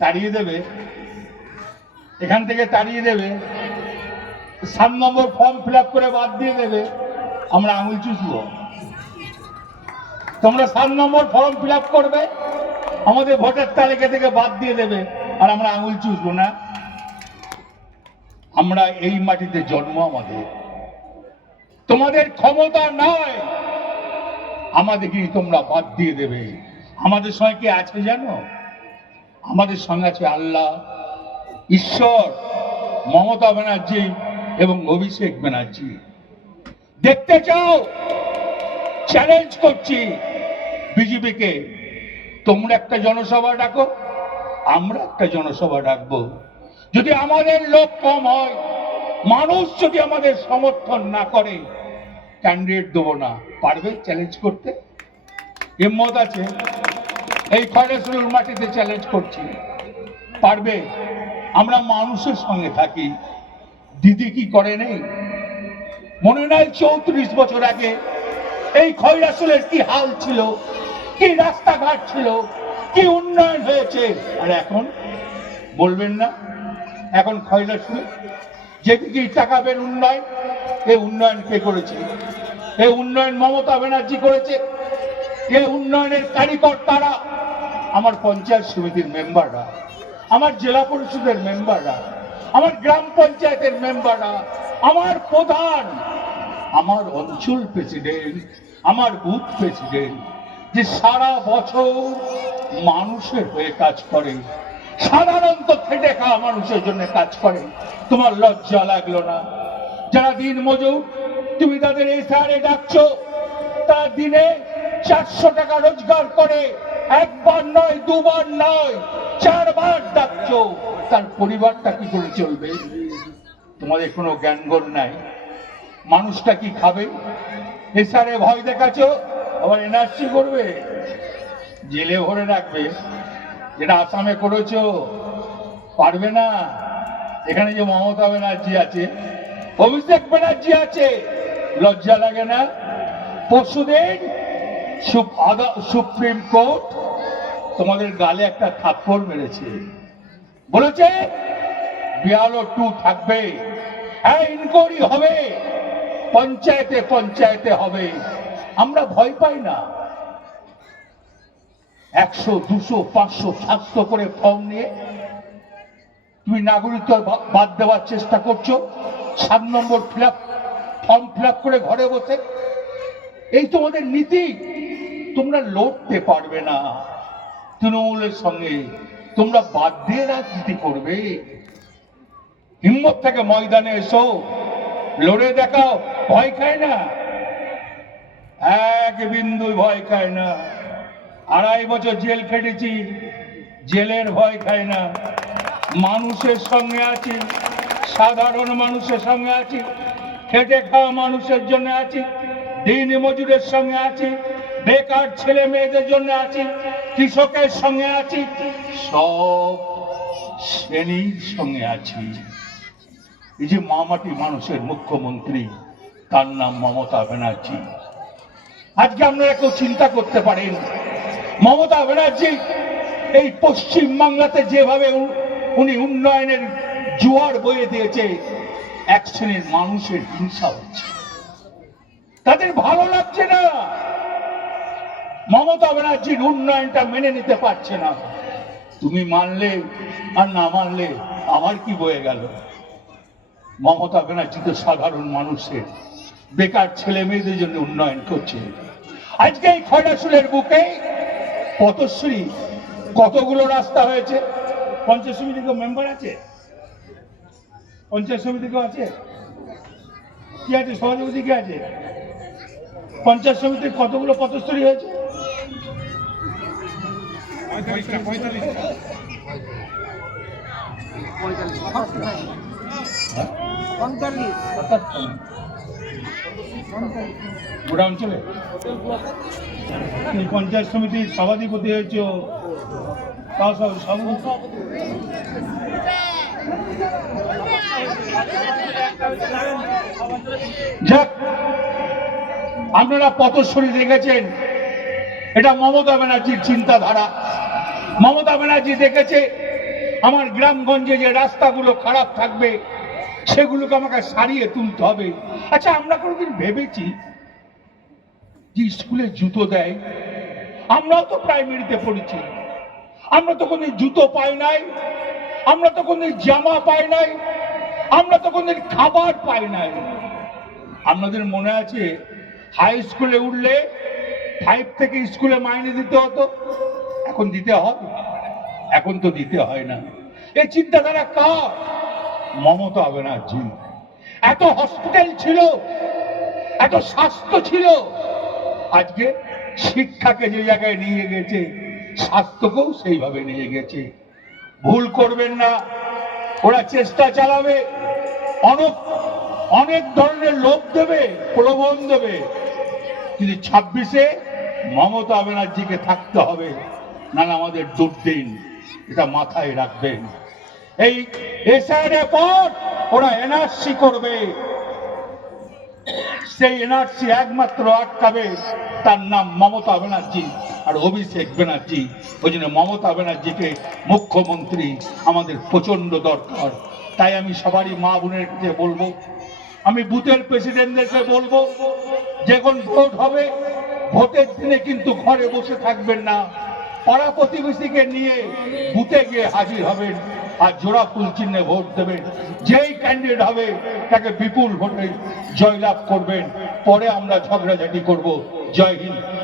তাড়িয়ে দেবে, এখান থেকে তাড়িয়ে দেবে, 7 নম্বর ফর্ম ফিল আপ করে বাদ দিয়ে দেবে, আমরা আঙুল চুষবো? তোমরা 7 নম্বর ফর্ম ফিল আপ করবে, আমাদের ভোটার তালিকা থেকে বাদ দিয়ে দেবে, আর আমরা আঙুল চুষবো না? আমরা এই মাটিতে জন্ম আমাদের, তোমাদের ক্ষমতা নয় আমাদেরকে তোমরা বাদ দিয়ে দেবে। আমাদের সঙ্গে কি আছে জানো? আমাদের সঙ্গে আছে আল্লাহ, ঈশ্বর, মমতা ব্যানার্জি এবং অভিষেক ব্যানার্জি। দেখতে চাও? চ্যালেঞ্জ করছি বিজেপিকে, তোমরা একটা জনসভা ডাকো, আমরা একটা জনসভা ডাকবো। যদি আমাদের লোক কম হয়, মানুষ যদি আমাদের সমর্থন না করে, ক্যান্ডিডেট দেবো না। পারবে চ্যালেঞ্জ করতে? হিম্মত আছে? এই খয়রাসুলের মাটিতে চ্যালেঞ্জ করছি, পারবে? আমরা মানুষের সঙ্গে থাকি। দিদি কি করে নেই? মনে নাই 34 বছর আগে এই খয়রাসুলের কি হাল ছিল, কি রাস্তাঘাট ছিল, কি উন্নয়ন হয়েছে? আর এখন বলবেন না? এখন খয়রাসুলে যেদিকেই তাকাবেন উন্নয়ন। এই উন্নয়ন কে করেছে? এই উন্নয়ন মমতা ব্যানার্জি করেছে। এই উন্নয়নের কারিগর তারা, আমার পঞ্চায়েত সমিতির মেম্বাররা, আমার জেলা পরিষদের মেম্বাররা, আমার গ্রাম পঞ্চায়েতের মেম্বাররা, আমার প্রধান, আমার অঞ্চল প্রেসিডেন্ট, আমার বুথ প্রেসিডেন্ট, যে সারা বছর মানুষের হয়ে কাজ করে, সাধারণত খেটে খাওয়া মানুষের জন্য কাজ করে। তোমার লজ্জা লাগলো না? যারা দিন মজুর, তুমি তাদের এসআরে ডাকছো, তারা দিনে 400 টাকা রোজগার করে, একবার নয়, দুবার নয়, 4 বার ডাকছো। তার পরিবারটা কি করে চলবে? তোমাদের কোনো জ্ঞানগণ নাই। মানুষটা কি খাবে? এসআরে ভয় দেখাচ্ছ, আবার এনআরসি করবে, জেলে ভরে রাখবে, যেটা আসামে করেছো। পারবে না। এখানে যে মমতা ব্যানার্জি আছে, অভিষেক ব্যানার্জি আছে, লজ্জা লাগে না? পরশুদিন সুপ্রিম কোর্ট তোমাদের গালে একটা থাপ্পড় মেরেছে, বলেছে BLO 2 থাকবে, হ্যাঁ ইনকোয়ারি হবে, পঞ্চায়েতে পঞ্চায়েতে হবে। আমরা ভয় পাই না। 100, 200, 500, 700 করে ফর্ম নিয়ে তুমি নাগরিকত্ব বাদ দেওয়ার চেষ্টা করছো, 7 নম্বর ফর্ম ফিল আপ করে ঘরে বসে। এই তোমাদের নীতি। তোমরা লড়তে পারবে না তৃণমূলের সঙ্গে, তোমরা বাদ দিয়ে রাজনীতি করবে। হিম্মত থেকে ময়দানে এসো, লড়ে দেখাও। ভয় খায় না, এক বিন্দু ভয় খায় না। 2.5 বছর জেল খেটেছি, জেলের ভয় খায় না। মানুষের সঙ্গে আছি, সাধারণ মানুষের সঙ্গে আছি, খেটে খাওয়া মানুষের জন্য আছি, দিন মজুরের সঙ্গে আছি, বেকার ছেলে মেয়েদের জন্য আছি, কৃষকের সঙ্গে আছি, সব শ্রেণীর সঙ্গে আছি। এই যে মামাটি মানুষের মুখ্যমন্ত্রী, তার নাম মমতা ব্যানার্জি। আজকে আপনারা কেউ চিন্তা করতে পারেন, মমতা ব্যানার্জি এই পশ্চিম বাংলাতে যেভাবে উনি উন্নয়নের জোয়ার বয়ে দিয়েছে, এক শ্রেণীর মানুষের হিংসা হচ্ছে, তাদের ভালো লাগছে না, মমতা ব্যানার্জির উন্নয়নটা মেনে নিতে পারছে না। তুমি মানলে আর না মানলে আমার কি বয়ে গেল? মমতা ব্যানার্জি তো সাধারণ মানুষের, বেকার ছেলে মেয়েদের জন্য উন্নয়ন করছে। আজকে এই খয়রাসুলের বুকে পথশ্রী কতগুলো রাস্তা হয়েছে। পঞ্চায়েত সমিতি কেউ মেম্বার আছে? পঞ্চায়েত সমিতি কেউ আছে? কি আছে? সভাপতি কে আছে? পঞ্চায়েত সমিতির কতগুলো পথশ্রী হয়েছে? 45। গোটা অঞ্চলে পঞ্চায়েত সমিতির সভাধিপতি হয়েছে, তাও সব যাক, আপনারা পথশ্রী দেখেছেন, এটা মমতা ব্যানার্জির চিন্তাধারা। মমতা ব্যানার্জি দেখেছে আমার গ্রামগঞ্জে যে রাস্তাগুলো খারাপ থাকবে সেগুলোকে আমাকে সারিয়ে তুলতে হবে। আচ্ছা, আমরা কোনোদিন ভেবেছি যে স্কুলে জুতো দেয়? আমরাও তো প্রাইমারিতে পড়েছি, আমরা তো কোনদিন জুতো পাই নাই, আমরা তো কোনদিন জামা পাই নাই, আমরা তো কোনদিন খাবার পাই নাই। আপনাদের মনে আছে হাই স্কুলে উঠলে 5 থেকে স্কুলে মাইনে দিতে হতো? এখন দিতে হবে? এখন তো দিতে হয় না। এই চিন্তাধারা কার? মমতা ব্যানার্জি। এত হসপিটাল ছিল, এত স্বাস্থ্য ছিল, আজকে শিক্ষাকে যে জায়গায় নিয়ে গেছে স্বাস্থ্যকেও সেইভাবে নিয়ে গেছে। ভুল করবেন না, ওরা চেষ্টা চালাবে, অনেক অনেক ধরনের লোভ দেবে, প্রলোভন দেবে, কিন্তু 26-এ মমতা ব্যানার্জিকে থাকতে হবে, না আমাদের দুর্দিন। এটা মাথায় রাখবেন। এই এসআইআর পর ওরা এনআরসি করবে, সেই এনআরসি একমাত্র আটকাবে তার নাম মমতা ব্যানার্জি আর অভিষেক ব্যানার্জি। ওই জন্য মমতা ব্যানার্জিকে মুখ্যমন্ত্রী আমাদের প্রচন্ড দরকার। তাই আমি সবারই মা বোনের কাছে বলবো, আমি বুথের প্রেসিডেন্টদেরকে বলবো, যখন ভোট হবে ভোটের দিনে কিন্তু ঘরে বসে থাকবেন না, পাড়া প্রতিবেশীকে নিয়ে বুথে গিয়ে হাজির হবেন আর জোড়া ফুল চিহ্নে ভোট দেবেন। যেই ক্যান্ডিডেট হবে তাকে বিপুল ভোটে জয়লাভ করবেন, পরে আমরা ঝগড়াঝাটি করব। জয় হিন্দ।